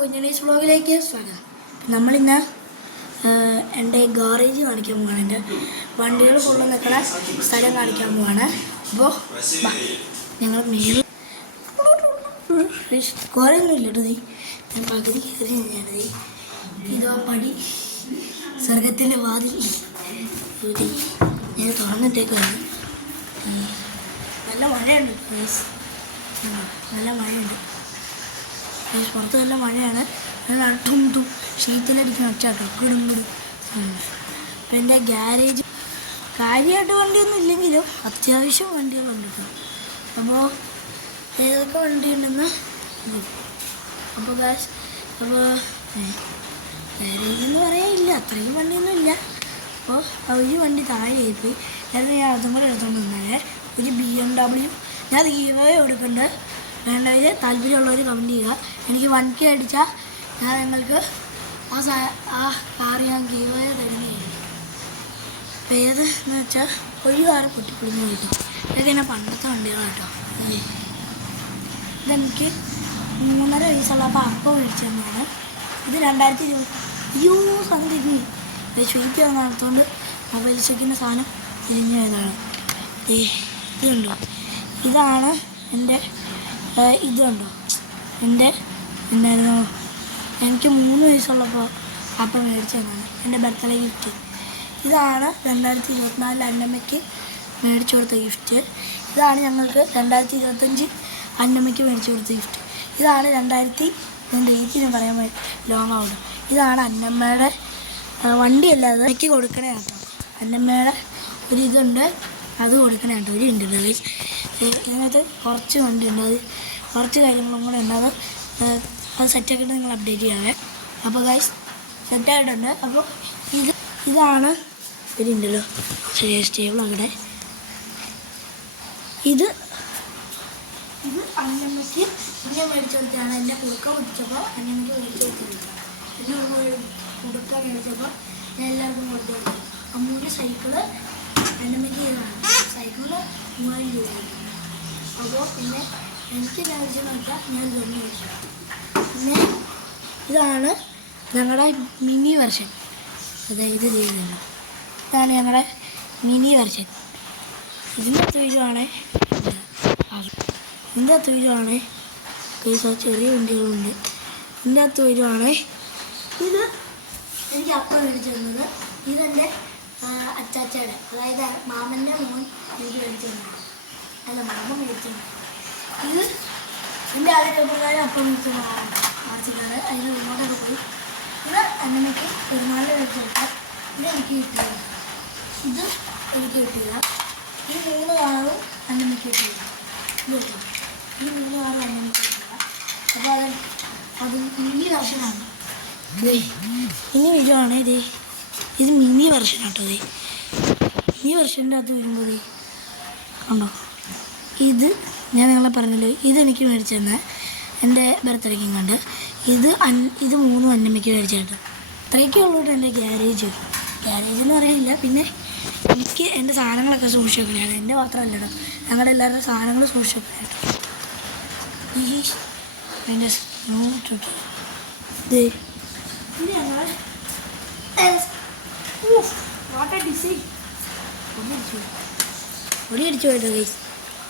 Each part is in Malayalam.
കുഞ്ഞനീസ് വ്ളോഗിലേക്ക് സ്വാഗതം. നമ്മളിന്ന് എന്റെ ഗാറേജ് കാണിക്കാൻ പോവാണ്. എന്റെ വണ്ടികൾ ഫുള്ള് നിൽക്കുന്ന സ്ഥലം കാണിക്കാൻ പോവാണ്. അപ്പോൾ ഞങ്ങൾ മേൽ കുറേ ഒന്നും ഇല്ല നീ. ഞാൻ പകുതി കയറി ഞാനത് ഇതോ പടി സ്വർഗത്തിന്റെ വാതിൽ. ഞാൻ തുറന്നിട്ടേക്കാണ്. നല്ല മഴയുണ്ട് നല്ല മഴയുണ്ട്. പുറത്ത് നല്ല മഴയാണ്. നല്ല അടുത്തും തും ശീതലടിക്കുന്ന ഒച്ചാട്ടോ കിടും കിടും. അപ്പം എന്റെ ഗ്യാരേജ് കാര്യമായിട്ട് വണ്ടിയൊന്നും ഇല്ലെങ്കിലും അത്യാവശ്യം വണ്ടികളുണ്ട് കേട്ടോ അപ്പോൾ ഏതൊക്കെ വണ്ടിയുണ്ടെന്ന് അപ്പോൾ ഗാസ് അപ്പോൾ ഗ്യാരേജ് എന്ന് പറയാനില്ല അത്രയും വണ്ടിയൊന്നും ഇല്ല. അപ്പോൾ ഒരു വണ്ടി താഴെയായിപ്പോയി. അതായത് ഞാൻ അതും കൂടെ എടുത്തുകൊണ്ട് വന്നാൽ ഒരു ബി എം ഡബ്ല്യു ഞാൻ ഗീവേ കൊടുക്കുന്നുണ്ട് വേണ്ടവർ താല്പര്യമുള്ളവർ കമന്റ് ചെയ്യുക. എനിക്ക് വൺ കെ അടിച്ചാൽ ഞാൻ നിങ്ങൾക്ക് ആ സാ ആ കാർ ഞാൻ ഗീവേ തരുന്നതായിരിക്കും പേര് എന്ന് വെച്ചാൽ ഒരു കാറ് പൊട്ടിപ്പൊളിഞ്ഞ് പോയിട്ട്. ഇതൊക്കെ എന്നെ പണ്ടത്തെ വണ്ടികളാണ് കേട്ടോ ഇതെനിക്ക് മൂന്നര വയസ്സുള്ളപ്പോൾ അപ്പം മേടിച്ചു തന്നതാണ്. ഇത് രണ്ടായിരത്തി ഇരുപത് അയ്യോ ഇത് ഷൂറ്റ് നടത്തുകൊണ്ട് മൊബൈൽ ചെക്കിന്റെ സാധനം തിരിഞ്ഞു പോയതാണ്. ഏ ഇതുണ്ടോ? ഇതാണ് എന്റെ ഇതുണ്ടോ? എന്റെ എന്തായിരുന്നു? എനിക്ക് മൂന്ന് വയസ്സുള്ളപ്പോൾ അപ്പം മേടിച്ചു തന്നതാണ്. എന്റെ ബർത്ത്ഡേ ഗിഫ്റ്റ് ഇതാണ് രണ്ടായിരത്തി ഇരുപത്തിനാലിൽ അന്നമ്മയ്ക്ക് മേടിച്ചു കൊടുത്ത ഗിഫ്റ്റ് ഇതാണ് ഞങ്ങൾക്ക് രണ്ടായിരത്തി ഇരുപത്തഞ്ച് അന്നമ്മയ്ക്ക് മേടിച്ചു കൊടുത്ത ഗിഫ്റ്റ് ഇതാണ് രണ്ടായിരത്തി ഞാൻ ഡേറ്റ് പറയാൻ ലോങ് ഔട്ട് ഇതാണ് അന്നമ്മയുടെ വണ്ടി വണ്ടിയല്ല എനിക്ക് കൊടുക്കണേ കേട്ടോ. അന്നമ്മയുടെ ഒരു ഇതുണ്ട്. അത് കൊടുക്കണേ കേട്ടോ. ഒരു ഉണ്ട് ഗൈസ് ഇതിനകത്ത് കുറച്ച് വണ്ടി അത് കുറച്ച് കാര്യങ്ങളും കൂടെ ഉണ്ട് അത് അത് സെറ്റാക്കിയിട്ട് നിങ്ങൾ അപ്ഡേറ്റ് ചെയ്യാവേ. അപ്പോൾ ഗൈസ് സെറ്റായിട്ടുണ്ട് അപ്പോൾ ഇത് ഇതാണ് ഇതിലുണ്ടല്ലോ ശരി സ്റ്റേബിൾ അവിടെ. ഇത് ഇത് അന്നമ്മയ്ക്ക് ഇങ്ങനെ മേടിച്ചു കൊടുത്തതാണ്. എന്റെ കുടുക്ക കുടിച്ചപ്പോൾ അന്നമ്മയ്ക്ക് മേടിച്ചു കൊടുത്തിട്ടുണ്ട്. എന്റെ കുടുക്ക മേടിച്ചപ്പോൾ ഞാൻ എല്ലാവർക്കും കൊടുത്തു. അമ്മൂന്റെ സൈക്കിൾ അന്നമ്മയ്ക്ക് ഇതാണ് സൈക്കിൾ മൂവായിരം രൂപയാണ് അപ്പോൾ പിന്നെ എനിക്ക് വെച്ചാൽ ഞാൻ തന്നെ പിന്നെ ഇതാണ് ഞങ്ങളുടെ മിനി വെർഷൻ അതായത് ചെയ്യുന്നില്ല ഇതാണ് ഞങ്ങളുടെ മിനി വെർഷൻ ഇതിന്റെ വീഴുവാണേ ഇതിന്റെ പൈസ ചെറിയ വണ്ടികളുണ്ട് ഇതിന്റെ വരുവാണേ ഇത് എനിക്ക് അപ്പം മേടിച്ചു തന്നത് ഇതെന്റെ അച്ചാച്ചയുടെ അതായത് മാമന്റെ മോൻ എനിക്ക് മേടിച്ചു തന്നതാണ് അല്ല മാമ തന്നത് ഇത് എന്റെ ആദ്യത്തെ പ്രകാരം അപ്പം മേടിച്ചു ആർച്ചിക്കാണ് അതിന് മുന്നോട്ടൊക്കെ പോയി. ഇത് അന്നമ്മയ്ക്ക് മേടിച്ചു കൊടുത്താൽ ഇത് എനിക്ക് കിട്ടില്ല ഇത് എനിക്ക് കിട്ടില്ല ഈ മൂന്ന് കാറും അന്നമ്മയ്ക്ക് കിട്ടില്ല ഈ മൂന്ന് കാറും അന്നമ്മയ്ക്ക് കിട്ടില്ല അപ്പോൾ അത് അത് ഇനി വരുവാണ് ഇത് ഇത് മിനി വെർഷൻ കേട്ടോ ഇതേ മിനി വെർഷന്റെ അത് വരുമ്പോൾ കണ്ടോ? ഇത് ഞാൻ നിങ്ങളെ പറഞ്ഞല്ലോ ഇതെനിക്ക് മേടിച്ചു തന്നെ എന്റെ ബർത്ത്ഡേക്കും കണ്ട് ഇത് അൻ ഇത് മൂന്നും അന്നമ്മയ്ക്ക് മേടിച്ചു കേട്ടോ അത്രയൊക്കെ ഉള്ളൂ എന്റെ ഗ്യാരേജ് ഗ്യാരേജ് എന്ന് പറയാനില്ല പിന്നെ എനിക്ക് എന്റെ സാധനങ്ങളൊക്കെ സൂക്ഷിക്കുകയാണ് എന്റെ മാത്രമല്ല ഞങ്ങളുടെ എല്ലാവരുടെ സാധനങ്ങൾ സൂക്ഷിക്കുകയാണ് ഡിസൈൻ ഒടിയടിച്ചു ഒടിയടിച്ചു പോയിട്ടോ ഗൈസ്.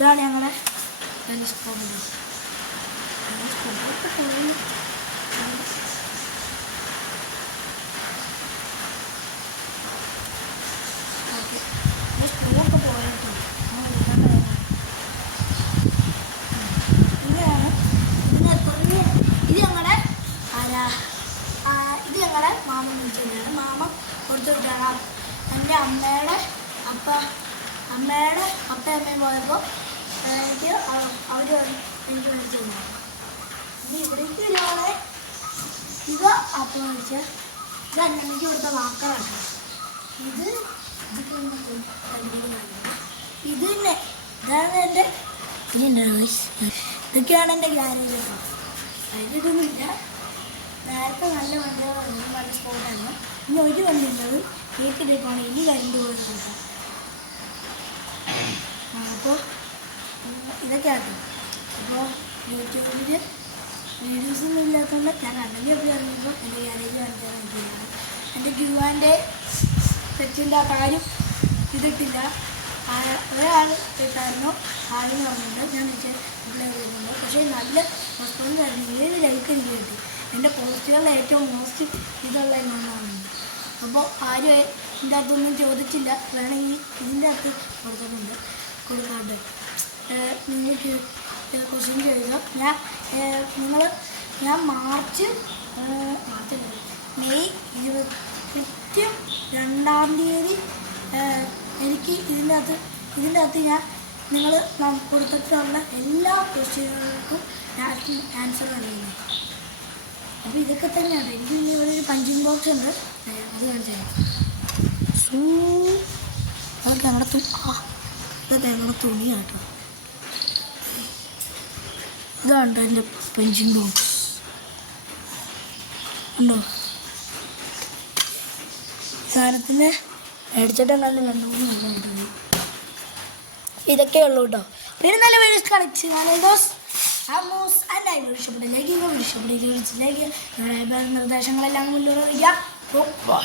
ഇതാണ് ഇതാണ് ഇത് ആരാ ഇത് എന്റെ അമ്മയുടെ അപ്പ അമ്മയുടെ അപ്പ അമ്മയും പോയപ്പോൾ എനിക്ക് അവർ എനിക്ക് ഇത് ഇവിടേക്ക് ഒരാളെ ഇത് അപ്പ ഇത് അന്നമ്മയ്ക്ക് കൊടുത്ത വാക്കറാണ് ഇത്. ഇത് തന്നെ. ഇതാണ് എന്റെ. ഇതൊക്കെയാണ് എന്റെ ഗ്യാരേജ് കേട്ടോ ഇതൊന്നുമില്ല. നേരത്തെ നല്ല വണ്ടികളായിരുന്നു നല്ല സ്പോട്ടായിരുന്നു ഇനി ഒരു വണ്ടി ഉള്ളത് വീട്ടിലേക്കാണ് ഇനി കരണ്ട് പോയി കേട്ടോ അപ്പോൾ ഇതൊക്കെയാണ്. അപ്പോൾ യൂട്യൂബിൽ വീഡിയോസൊന്നും ഇല്ലാത്തതുകൊണ്ട് ഞാൻ കണ്ടന്റ് എപ്പോഴും ഇറങ്ങിയപ്പോൾ എന്റെ ഗ്യാരേജ് കാണിക്കാൻ വേണ്ടിയാണ്. എന്റെ ഗ്യുവാന്റെ സെറ്റിന്റെ ആ കാര്യം ഇതിട്ടില്ല. ഒരാൾ കിട്ടായിരുന്നു. ആരെന്ന് പറഞ്ഞിട്ടുണ്ട് ഞാൻ വെച്ചാൽ റിപ്ലൈ ചെയ്യുന്നുണ്ട് പക്ഷേ നല്ല റെസ്പോൺസ് ആയിരുന്നു. ഏഴ് ലൈക്ക് എനിക്ക് കിട്ടി. എന്റെ പോസ്റ്റുകളിൽ ഏറ്റവും മോസ്റ്റ് ഇതുള്ള എന്നാണ് അപ്പോൾ ആരും ഇതിന്റെ അകത്തൊന്നും ചോദിച്ചില്ല. വേണമെങ്കിൽ ഇതിന്റെ അകത്ത് കൊടുത്തിട്ടുണ്ട്. കൊടുക്കാണ്ട്. ഏഹ് നിങ്ങൾക്ക് ക്വസ്റ്റ്യൻ ചോദിക്കുക ഞാൻ നിങ്ങൾ ഞാൻ മാർച്ച് മാർച്ച് മെയ് ഇരുപത് കൃത്യം രണ്ടാം തീയതി എനിക്ക് ഇതിന്റെ അകത്ത് ഇതിന്റെ അകത്ത് ഞാൻ നിങ്ങൾ കൊടുത്തിട്ടുള്ള എല്ലാ ക്വസ്റ്റ്യനുകൾക്കും ഞാൻ ആൻസർ അറിയുന്നത് അപ്പോൾ ഇതൊക്കെ തന്നെയാണ്. എനിക്ക് ഇവിടെ ഒരു പഞ്ചിങ് ബോക്സ് ഉണ്ട്. അത് കാണിച്ചു സൂ അതൊക്കെ ഞങ്ങളുടെ തുണി ആ അതൊക്കെ ഞങ്ങളുടെ തുണിയാട്ടോ. ഇതാണ് എന്റെ പഞ്ചിങ് ബോക്സ്. ഉണ്ടോ സാധനത്തിന് മേടിച്ചിട്ട് നല്ല രണ്ട് മൂന്ന് കൊല്ലം ഇതൊക്കെ ഉള്ളൂ കേട്ടോ. പിന്നെ നല്ല വീഡിയോസ് കളിച്ച് ദോസ് ആമോസ് എന്റെ ഇഷ്ടപ്പെട്ടില്ലെങ്കിൽ ഇഷ്ടപ്പെട്ടില്ലെങ്കിൽ നിങ്ങളുടെ നിർദ്ദേശങ്ങളെല്ലാം മുന്നോട്ട് വയ്ക്കാം ബൈ